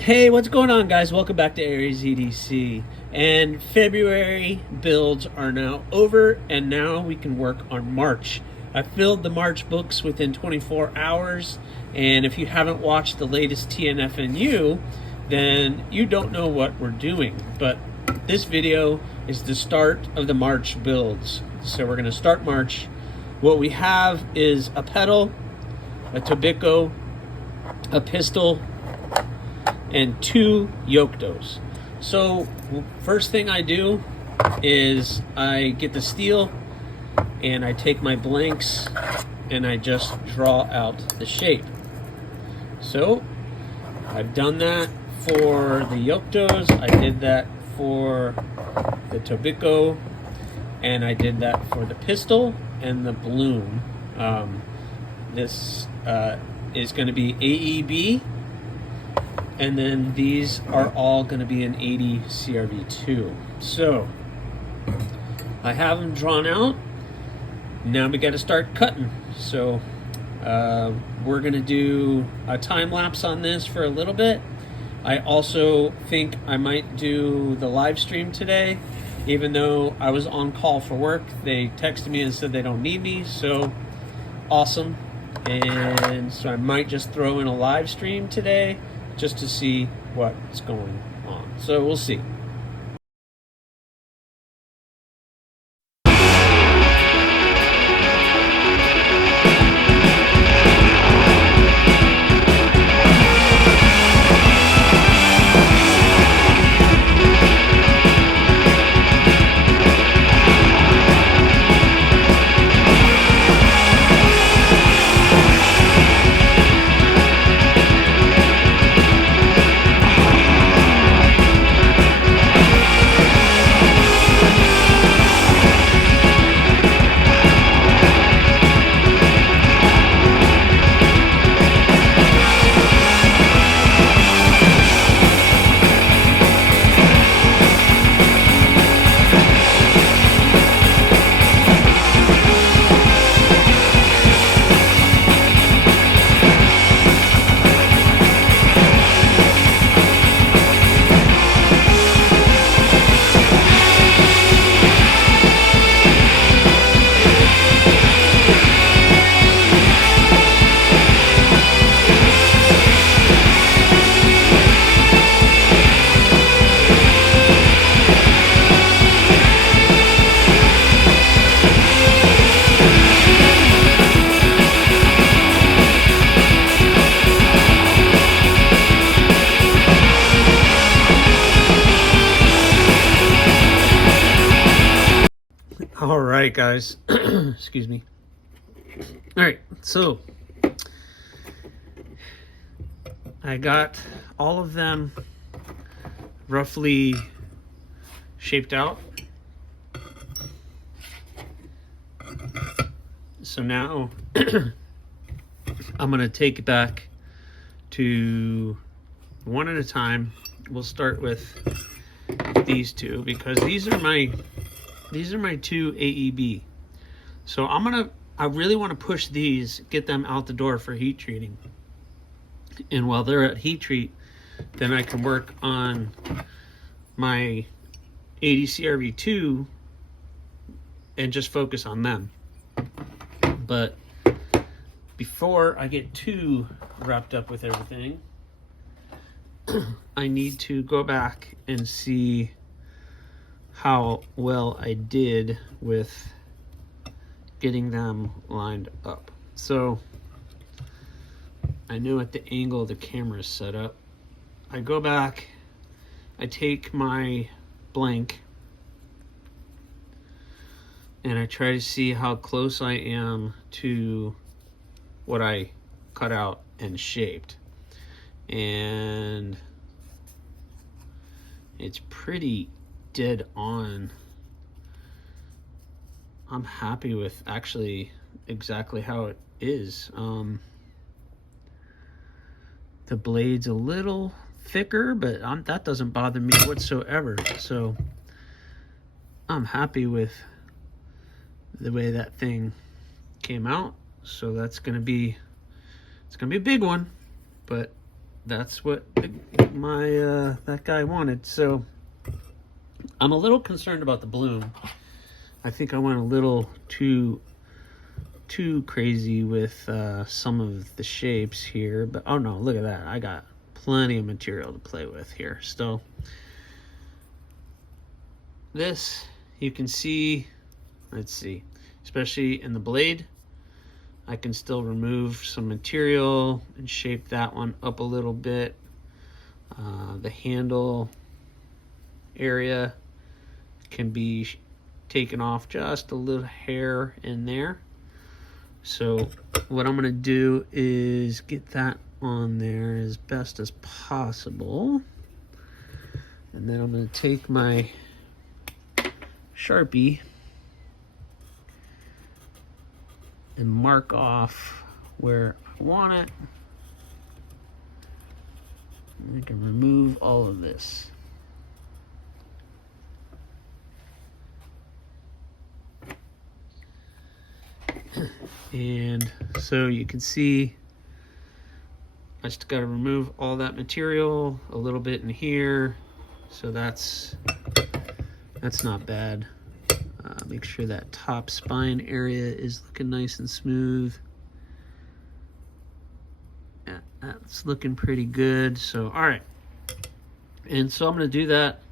Hey, what's going on, guys? Welcome back to Aries EDC. And February builds are now over, and now we can work on March. I filled the March books within 24 hours, and if you haven't watched the latest TNFNU, then you don't know what we're doing. But this video is the start of the March builds. So we're going to start March. What we have is a petal, a Tobiko, a pistol, and 2 Yoktos. So first thing I do is I get the steel and I take my blanks and I just draw out the shape. So I've done that for the Yoktos, I did that for the Tobiko, and I did that for the pistol and the balloon. This is going to be AEB, and then these are all going to be an 80 CRV2. So I have them drawn out. Now we got to start cutting. So we're going to do a time lapse on this for a little bit. I also think I might do the live stream today, even though I was on call for work. They texted me and said they don't need me, so awesome. And so I might just throw in a live stream today just to see what's going on. So we'll see. All right, guys. Excuse me. All right, so I got all of them roughly shaped out. So now I'm gonna take it back to one at a time. We'll start with these two because these are my 2 AEB. So I really want to push these, get them out the door for heat treating. And while they're at heat treat, then I can work on my 80 CRV2 and just focus on them. But before I get too wrapped up with everything, I need to go back and see how well I did with getting them lined up. So I know at the angle the camera is set up, I go back, I take my blank, and I try to see how close I am to what I cut out and shaped. And it's pretty dead on. I'm happy with actually exactly how it is. The blade's a little thicker, but that doesn't bother me whatsoever. So I'm happy with the way that thing came out. So that's gonna be, it's gonna be a big one, but that's what my that guy wanted. So I'm a little concerned about the bloom. I think I went a little too crazy with some of the shapes here, but oh no, look at that. I got plenty of material to play with here still. This, you can see, let's see, especially in the blade, I can still remove some material and shape that one up a little bit. The handle area can be taken off just a little hair in there. So what I'm gonna do is get that on there as best as possible. And then I'm gonna take my Sharpie and mark off where I want it. And I can remove all of this. And so you can see I just got to remove all that material, a little bit in here. So that's not bad. Make sure that top spine area is looking nice and smooth. Yeah, that's looking pretty good. So, all right. And so I'm going to do that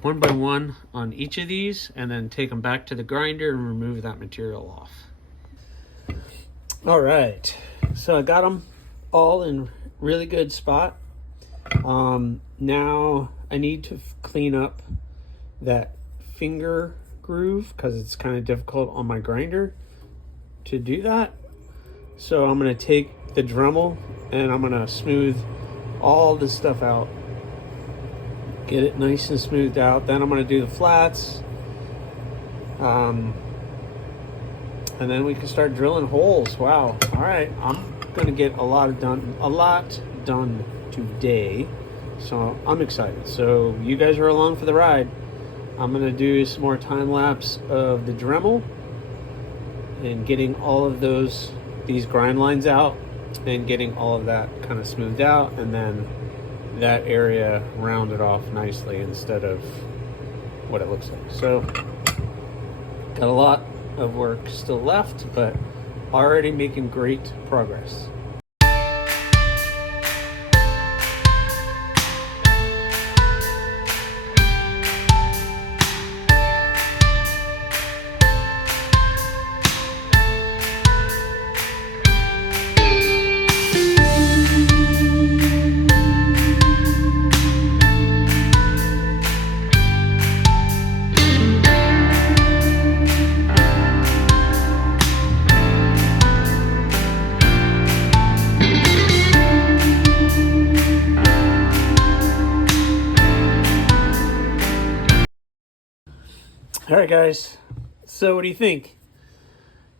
one by one on each of these and then take them back to the grinder and remove that material off. All right. So I got them all in really good spot. Now I need to clean up that finger groove because it's kind of difficult on my grinder to do that. So I'm going to take the Dremel and I'm going to smooth all this stuff out, get it nice and smoothed out. Then I'm going to do the flats, and then we can start drilling holes. Wow. All right, I'm going to get a lot done today, so I'm excited. So you guys are along for the ride. I'm going to do some more time lapse of the Dremel and getting all of these grind lines out and getting all of that kind of smoothed out, and then that area rounded off nicely instead of what it looks like. So got a lot of work still left, but already making great progress. All right, guys. So what do you think?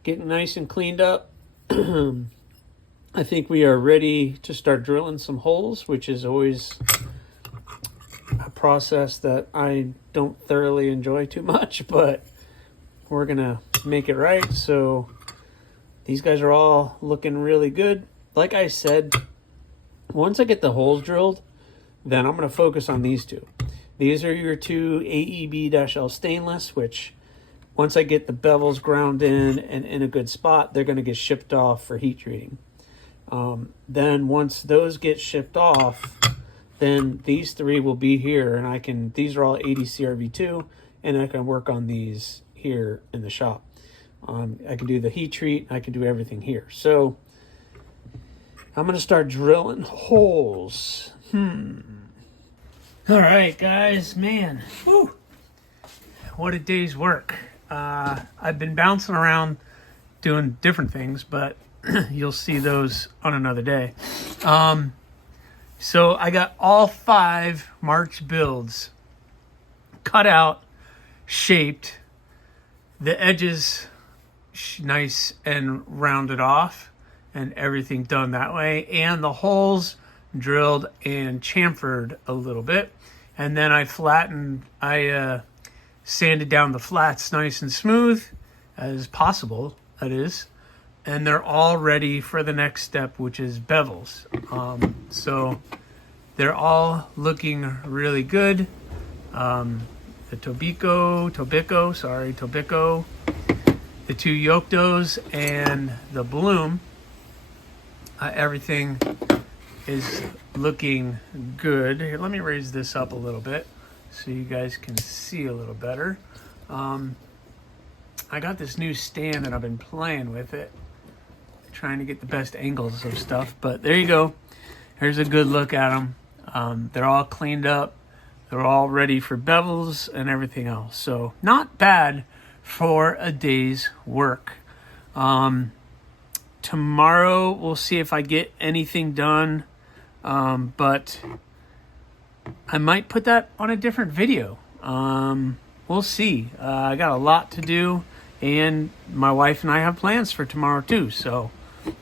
Getting nice and cleaned up. I think we are ready to start drilling some holes, which is always a process that I don't thoroughly enjoy too much, but we're gonna make it right. So these guys are all looking really good. Like I said, once I get the holes drilled, then I'm gonna focus on these two. These are your two AEB-L stainless, which once I get the bevels ground in and in a good spot, they're going to get shipped off for heat treating. Then once those get shipped off, then these three will be here, and these are all 80 CRV2, and I can work on these here in the shop. I can do the heat treat, I can do everything here. So I'm going to start drilling holes. All right, guys, man, whew, what a day's work. I've been bouncing around doing different things, but you'll see those on another day. So I got all 5 March builds cut out, shaped, the edges nice and rounded off, and everything done that way, and the holes drilled and chamfered a little bit, and then I sanded down the flats nice and smooth as possible, that is, and they're all ready for the next step, which is bevels. So they're all looking really good. The Tobiko, the two Yoktos, and the Bloom. Everything is looking good. Here, let me raise this up a little bit so you guys can see a little better. I got this new stand and I've been playing with it, trying to get the best angles of stuff. But there you go. Here's a good look at them. They're all cleaned up. They're all ready for bevels and everything else. So not bad for a day's work. Tomorrow we'll see if I get anything done. But I might put that on a different video. We'll see. I got a lot to do, and my wife and I have plans for tomorrow too, so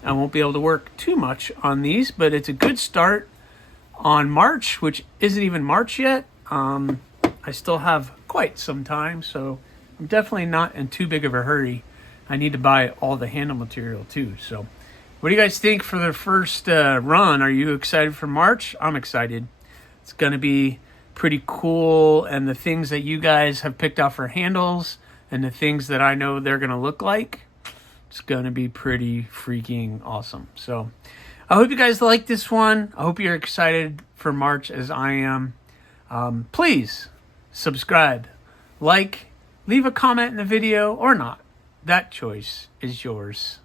I won't be able to work too much on these, but it's a good start on March, which isn't even March yet. I still have quite some time, so I'm definitely not in too big of a hurry. I need to buy all the handle material too. So what do you guys think for the first run? Are you excited for March? I'm excited. It's going to be pretty cool, and the things that you guys have picked out for handles and the things that I know they're going to look like, it's going to be pretty freaking awesome. So I hope you guys like this one. I hope you're excited for March as I am. Please subscribe, like, leave a comment in the video or not. That choice is yours.